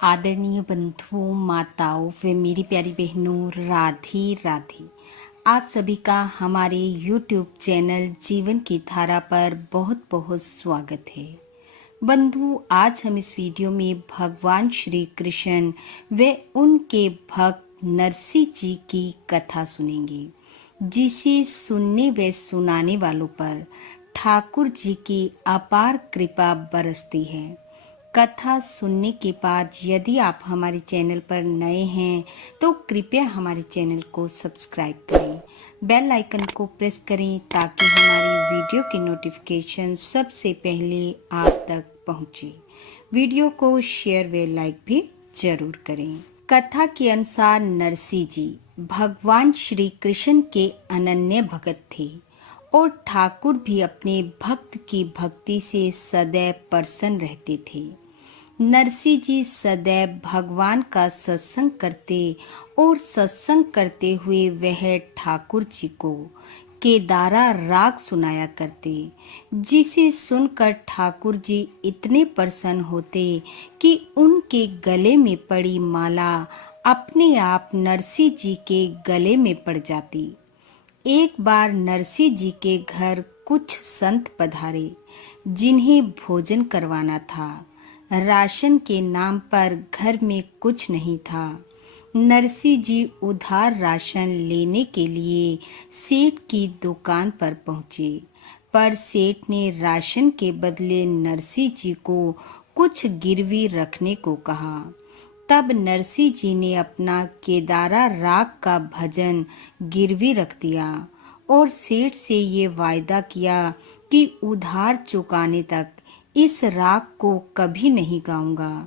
आदरणीय बंधुओं, माताओं व मेरी प्यारी बहनों, राधे राधे। आप सभी का हमारे YouTube चैनल जीवन की धारा पर बहुत बहुत स्वागत है। बंधु, आज हम इस वीडियो में भगवान श्री कृष्ण व उनके भक्त नरसिंह जी की कथा सुनेंगे, जिसे सुनने व सुनाने वालों पर ठाकुर जी की अपार कृपा बरसती है। कथा सुनने के बाद यदि आप हमारे चैनल पर नए हैं तो कृपया हमारे चैनल को सब्सक्राइब करें, बेल आइकन को प्रेस करें ताकि हमारी वीडियो की नोटिफिकेशन सबसे पहले आप तक पहुंचे। वीडियो को शेयर व लाइक भी जरूर करें। कथा के अनुसार नरसिंह जी भगवान श्री कृष्ण के अनन्य भक्त थे और ठाकुर भी अपने भक्त की भक्ति से सदैव प्रसन्न रहते थे। नरसिंह जी सदैव भगवान का सत्संग करते और सत्संग करते हुए वह ठाकुर जी को केदारा राग सुनाया करते, जिसे सुनकर ठाकुर जी इतने प्रसन्न होते कि उनके गले में पड़ी माला अपने आप नरसिंह जी के गले में पड़ जाती। एक बार नरसिंह जी के घर कुछ संत पधारे, जिन्हें भोजन करवाना था। राशन के नाम पर घर में कुछ नहीं था। नरसिंह जी उधार राशन लेने के लिए सेठ की दुकान पर पहुंचे, पर सेठ ने राशन के बदले नरसिंह जी को कुछ गिरवी रखने को कहा। तब नरसिंह जी ने अपना केदारा राग का भजन गिरवी रख दिया और सेठ से ये वायदा किया कि उधार चुकाने तक इस राग को कभी नहीं गाऊंगा।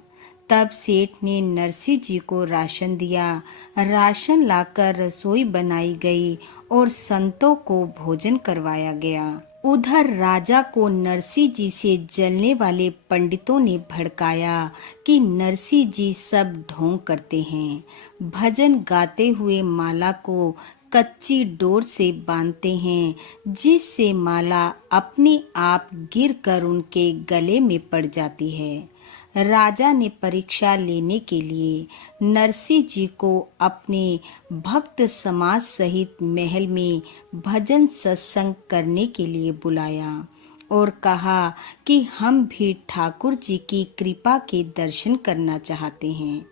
तब सेठ ने नरसिंह जी को राशन दिया। राशन लाकर रसोई बनाई गई और संतों को भोजन करवाया गया। उधर राजा को नरसिंह जी से जलने वाले पंडितों ने भड़काया कि नरसिंह जी सब ढोंग करते हैं, भजन गाते हुए माला को कच्ची डोर से बांधते हैं, जिससे माला अपने आप गिरकर उनके गले में पड़ जाती है। राजा ने परीक्षा लेने के लिए नरसिंह जी को अपने भक्त समाज सहित महल में भजन सत्संग करने के लिए बुलाया और कहा कि हम भी ठाकुर जी की कृपा के दर्शन करना चाहते हैं।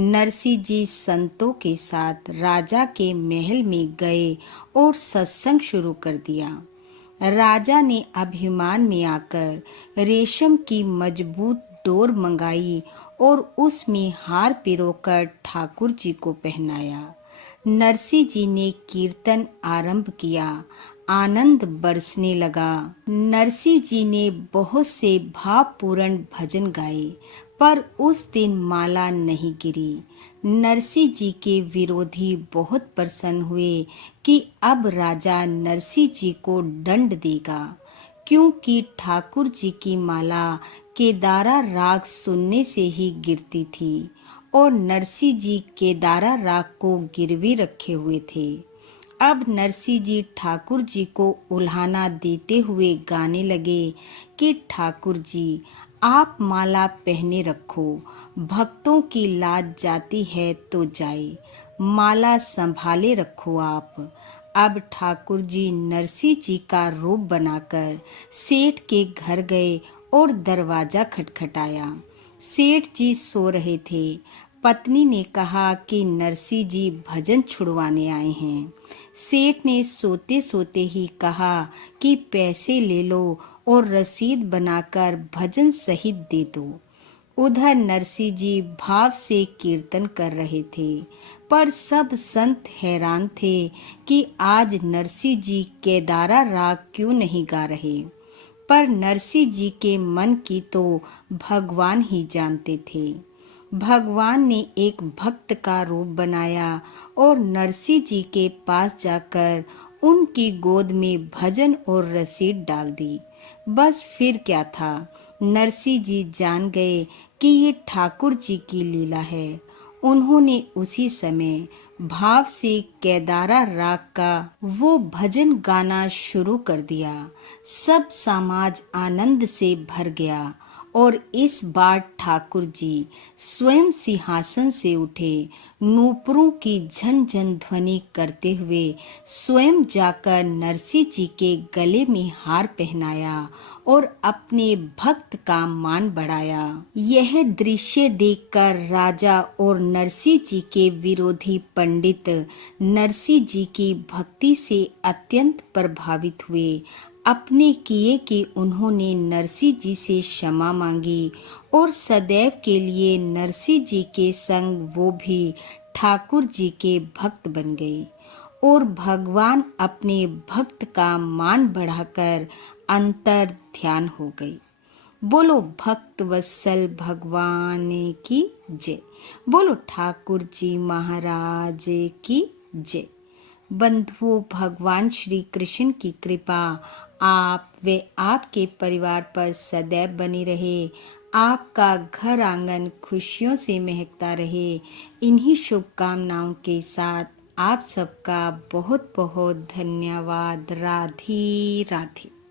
नरसिंह जी संतों के साथ राजा के महल में गए और सत्संग शुरू कर दिया। राजा ने अभिमान में आकर रेशम की मजबूत डोर मंगाई और उसमें हार पिरोकर ठाकुर जी को पहनाया। नरसिंह जी ने कीर्तन आरंभ किया। आनंद बरसने लगा। नरसिंह जी ने बहुत से भावपूर्ण भजन गाए, पर उस दिन माला नहीं गिरी। नरसिंह जी के विरोधी बहुत प्रसन्न हुए कि अब राजा नरसिंह जी को दंड देगा, क्योंकि ठाकुर जी की माला केदारा राग सुनने से ही गिरती थी और नरसिंह जी केदारा राग को गिरवी रखे हुए थे। अब नरसिंह जी ठाकुर जी को उल्हाना देते हुए गाने लगे कि ठाकुर जी, आप माला पहने रखो, भक्तों की लाज जाती है तो जाए, माला संभाले रखो आप। अब ठाकुर जी नरसिंह जी का रूप बनाकर सेठ के घर गए और दरवाजा खटखटाया। सेठ जी सो रहे थे। पत्नी ने कहा कि नरसिंह जी भजन छुड़वाने आए हैं। सेठ ने सोते सोते ही कहा कि पैसे ले लो और रसीद बनाकर भजन सहित दे दो। उधर नरसिंह जी भाव से कीर्तन कर रहे थे, पर सब संत हैरान थे कि आज नरसिंह जी केदारा राग क्यों नहीं गा रहे। पर नरसिंह जी के मन की तो भगवान ही जानते थे। भगवान ने एक भक्त का रूप बनाया और नरसिंह जी के पास जाकर उनकी गोद में भजन और रसीद डाल दी। बस फिर क्या था, नरसिंह जी जान गए कि ये ठाकुर जी की लीला है। उन्होंने उसी समय भाव से केदारा राग का वो भजन गाना शुरू कर दिया। सब समाज आनंद से भर गया और इस बार ठाकुर जी स्वयं सिंहासन से उठे, नूपुरों की झन झन ध्वनि करते हुए स्वयं जाकर नरसिंह जी के गले में हार पहनाया और अपने भक्त का मान बढ़ाया। यह दृश्य देखकर राजा और नरसिंह जी के विरोधी पंडित नरसिंह जी की भक्ति से अत्यंत प्रभावित हुए। अपने किए कि उन्होंने नरसिंह जी से क्षमा मांगी और सदैव के लिए नरसिंह जी के संग वो भी ठाकुर जी के भक्त बन गए और भगवान अपने भक्त का मान बढ़ाकर अंतर ध्यान हो गई। बोलो भक्त वत्सल भगवान की जय। बोलो ठाकुर जी महाराज की जय। बंधुओं, भगवान श्री कृष्ण की कृपा आप व आपके परिवार पर सदैव बनी रहे। आपका घर आंगन खुशियों से महकता रहे। इन्हीं शुभकामनाओं के साथ आप सबका बहुत बहुत धन्यवाद। राधे राधे।